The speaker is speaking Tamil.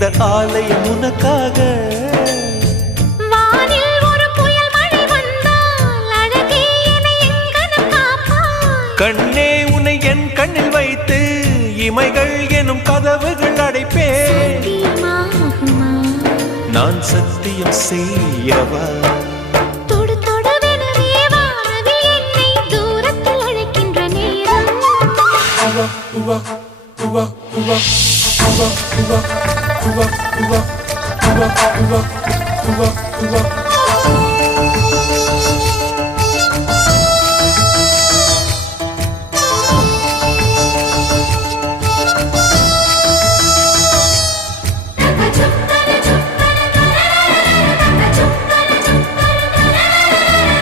இந்த ஆலயம் உனக்காக. வானில் ஒரு புயல் மழை வந்தால் அழகே என்னை எங்கனம் காப்பாய். கண்ணே உன்னை என் கண்ணில் வைத்து இமைகள் எனும் கதவுகள் அடைப்பேன். சத்தியமாகுமா? நான் சத்தியம் செய்யவா? தொடு தொடுவெனவே வானவில் என்னை தூரத்தில் அழைக்கின்ற நேரம். உவா